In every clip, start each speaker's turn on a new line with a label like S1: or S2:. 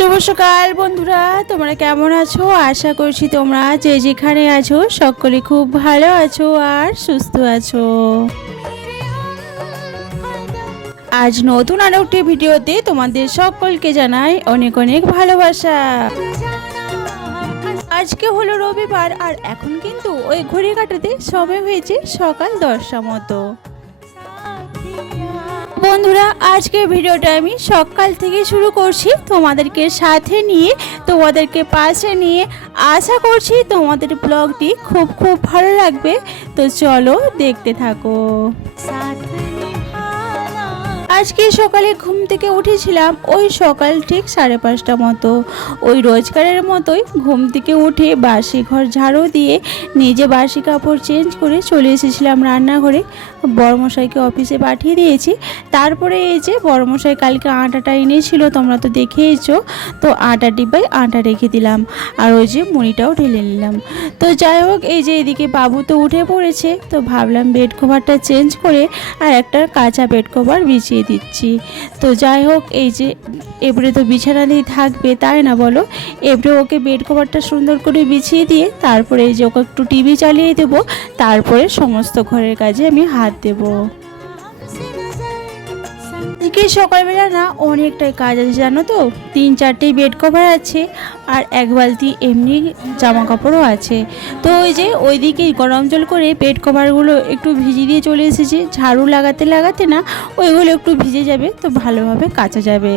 S1: শুভ সকাল বন্ধুরা, তোমরা কেমন আছো? আশা করছি তোমরা যে যেখানে আছো, সকলে খুব ভালো আছো আর সুস্থ আছো। আজ নতুন আরও একটি ভিডিওতে তোমাদের সকলকে জানাই অনেক অনেক ভালোবাসা। আজকে হলো রবিবার আর এখন কিন্তু ওই ঘড়ি কাটাতে সময় হয়েছে সকাল দশটা মতো। বন্ধুরা, আজকের ভিডিওটা আমি সকাল থেকে শুরু করছি তোমাদেরকে সাথে নিয়ে, তোমাদেরকে পাশে নিয়ে। আশা করছি তোমাদের ব্লগটি খুব খুব ভালো লাগবে। তো চলো দেখতে থাকো। আজকে সকালে ঘুম থেকে উঠেছিলাম ওই সকাল ঠিক সাড়ে পাঁচটা মতো। ওই রোজগারের মতোই ঘুম থেকে উঠে বাসি ঘর ঝাড়ু দিয়ে নিজে বাসি কাপড় চেঞ্জ করে চলে এসেছিলাম রান্নাঘরে। বড়মশাইকে অফিসে পাঠিয়ে দিয়েছি। তারপরে এই যে বড়মশাই কালকে আটাটা এনেছিল, তোমরা তো দেখেইছো। তো আটা ডিব্বায় আটা রেখে দিলাম আর ওই যে মুড়িটাও ঢেলে নিলাম। তো যাই হোক, এই যে এদিকে বাবু তো উঠে পড়েছে। তো ভাবলাম বেড কভারটা চেঞ্জ করে আর একটা কাঁচা বেড কভার বিছিয়ে দিচ্ছি। তো যাই হোক, এই যে এবারে তো বিছানা দিয়ে থাকবে, তাই না বলো? এবারে ওকে বেড কভারটা সুন্দর করে বিছিয়ে দিয়ে, তারপরে এই যে ওকে একটু টিভি চালিয়ে দেবো, তারপরে সমস্ত ঘরের কাজে আমি হাত দেবো। আজকে সকালবেলা না অনেকটাই কাজ আছে, জানো তো? তিন চারটে বেড কভার আছে আর এক বালতি এমনি জামা কাপড়ও আছে। তো ওই যে ওইদিকে গরম জল করে বেড কভারগুলো একটু ভিজিয়ে দিয়ে চলে এসেছে। ঝাড়ু লাগাতে লাগাতে না ওইগুলো একটু ভিজে যাবে, তো ভালোভাবে কাচা যাবে।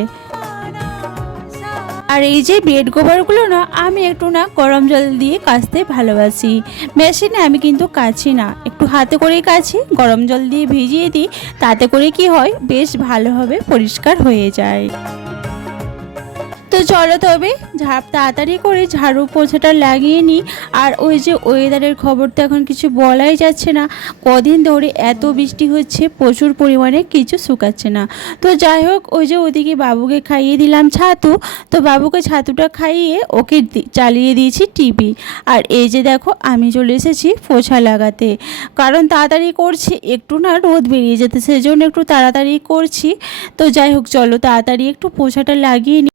S1: আর এই যে বেড গোবরগুলো না, আমি একটু না গরম জল দিয়ে কাচতে ভালোবাসি। মেশিনে আমি কিন্তু কাছি না। একটু হাতে করেই কাছি গরম জল দিয়ে ভিজিয়ে দিই, তাতে করে কি হয়, বেশ ভালোভাবে পরিষ্কার হয়ে যায়। তো চলো তবে ঝাড় তাড়াতাড়ি করে ঝাড়ু পোছাটা লাগিয়ে নিই। আর ওই যে ওয়েদারের খবর তো এখন কিছু বলাই যাচ্ছে না। কদিন ধরে এত বৃষ্টি হচ্ছে, প্রচুর পরিমাণে কিছু শুকাচ্ছে না। তো যাই হোক, ওই যে ওদিকে বাবুকে খাইয়ে দিলাম ছাতু। তো বাবুকে ছাতুটা খাইয়ে ওকে চালিয়ে দিয়েছি টিভি। আর এই যে দেখো, আমি চলে এসেছি পোছা লাগাতে। কারণ তাড়াতাড়ি করছি, একটু না রোদ বেরিয়ে যেতে সেজন্য একটু তাড়াতাড়ি করছি। তো যাই হোক, চলো তাড়াতাড়ি একটু পোছাটা লাগিয়ে নিই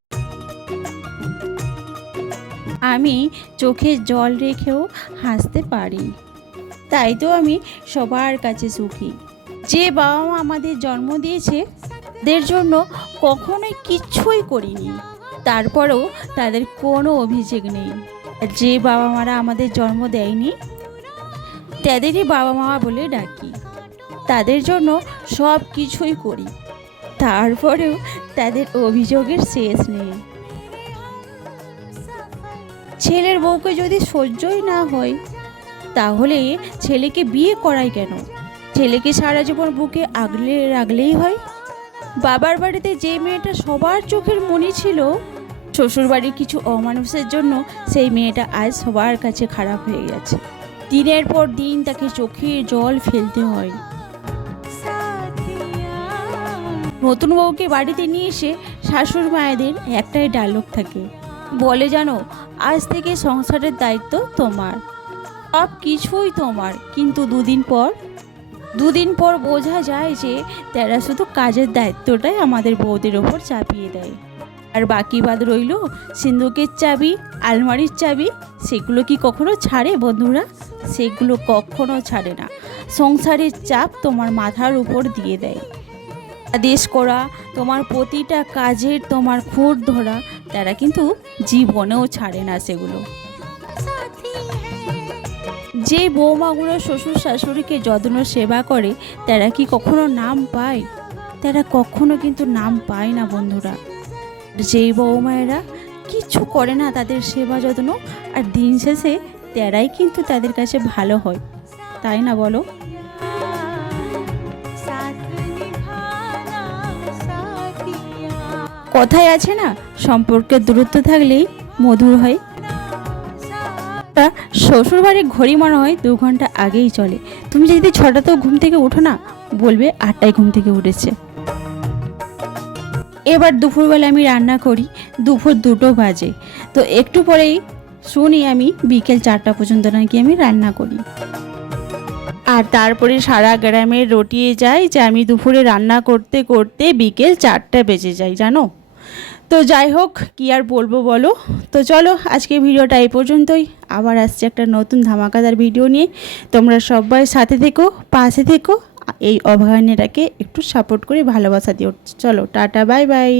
S1: আমি চোখে জল রেখেও হাসতে পারি। তাই তো আমি সবার কাছে সুখী। যে বাবা মা আমাদের জন্ম দিয়েছে তাদের জন্য কখনোই কিচ্ছুই করিনি। তারপরেও তাদের কোনো অভিযোগ নেই। যে বাবা মারা আমাদের জন্ম দেয়নি, তাদেরই বাবা মা বলে ডাকি। তাদের জন্য সব কিছুই করি। তারপরেও তাদের অভিযোগের শেষ নেই। ছেলের বউকে যদি সহ্যই না হয়, তাহলে ছেলেকে বিয়ে করাই কেন? ছেলেকে সারা জীবন বুকে আগলে রাখলেই হয়? বাবার বাড়িতে যে মেয়েটা সবার চোখের মনি ছিল, শ্বশুরবাড়ির কিছু অমানুষের জন্য সেই মেয়েটা আজ সবার কাছে খারাপ হয়ে গেছে। দিনের পর দিন তাকে চোখে জল ফেলতে হয়। নতুন বউকে বাড়িতে নিয়ে এসে শাশুর মায়েদের একটাই ডায়লগ থাকে বলে জানো, আজ থেকে সংসারের দায়িত্ব তোমার। সব কিছুই তোমার, কিন্তু দুদিন পর? দুদিন পর বোঝা যায় যে তারা শুধু কাজের দায়িত্বটাই আমাদের বউদের ওপর চাপিয়ে দেয়। আর বাকি বাদ রইল সিন্ধুকের চাবি, আলমারির চাবি, সেগুলো কি কখনো ছাড়ে বন্ধুরা? সেগুলো কখনো ছাড়ে না। সংসারের চাপ তোমার মাথার উপর দিয়ে দেয়। আদেশ করা, তোমার প্রতিটা কাজের তোমার খুঁট ধরা, তারা কিন্তু জীবনেও ছাড়ে না সেগুলো। যে বৌমাগুলো শ্বশুর শাশুড়িকে যত্ন সেবা করে, তারা কি কখনো নাম পায়? তারা কখনো কিন্তু নাম পায় না বন্ধুরা। যেই বৌমায়েরা কিছু করে না তাদের সেবা যত্ন, আর দিন শেষে তারাই কিন্তু তাদের কাছে ভালো হয়। তাই না বলো? কথায় আছে না সম্পর্কের দূরত্ব থাকলেই মধুর হয়। শ্বশুর বাড়ির ঘড়ি মনে হয় দু ঘণ্টা আগেই চলে। তুমি যদি ছটাতেও ঘুম থেকে উঠো না, বলবে আটটায় ঘুম থেকে উঠেছে। এবার দুপুরবেলা আমি রান্না করি, দুপুর দুটো বাজে। তো একটু পরেই শুনি আমি, বিকেল চারটা পর্যন্ত নাকি আমি রান্না করি। আর তারপরে সারা গ্রামে রটিয়ে যায় যে আমি দুপুরে রান্না করতে করতে বিকেল চারটা বেজে যাই জানো? তো যাই হোক, কি আর বলব বলো? তো চলো আজকে ভিডিওটা এই পর্যন্তই। আবার আসছে একটা নতুন ধামাকাদার ভিডিও নিয়ে। তোমরা সবাই সাথে থেকো, পাশে থেকো। এই অভয়ারণ্যটাকে একটু সাপোর্ট করে ভালোবাসা দিও। চলো, টাটা বাই বাই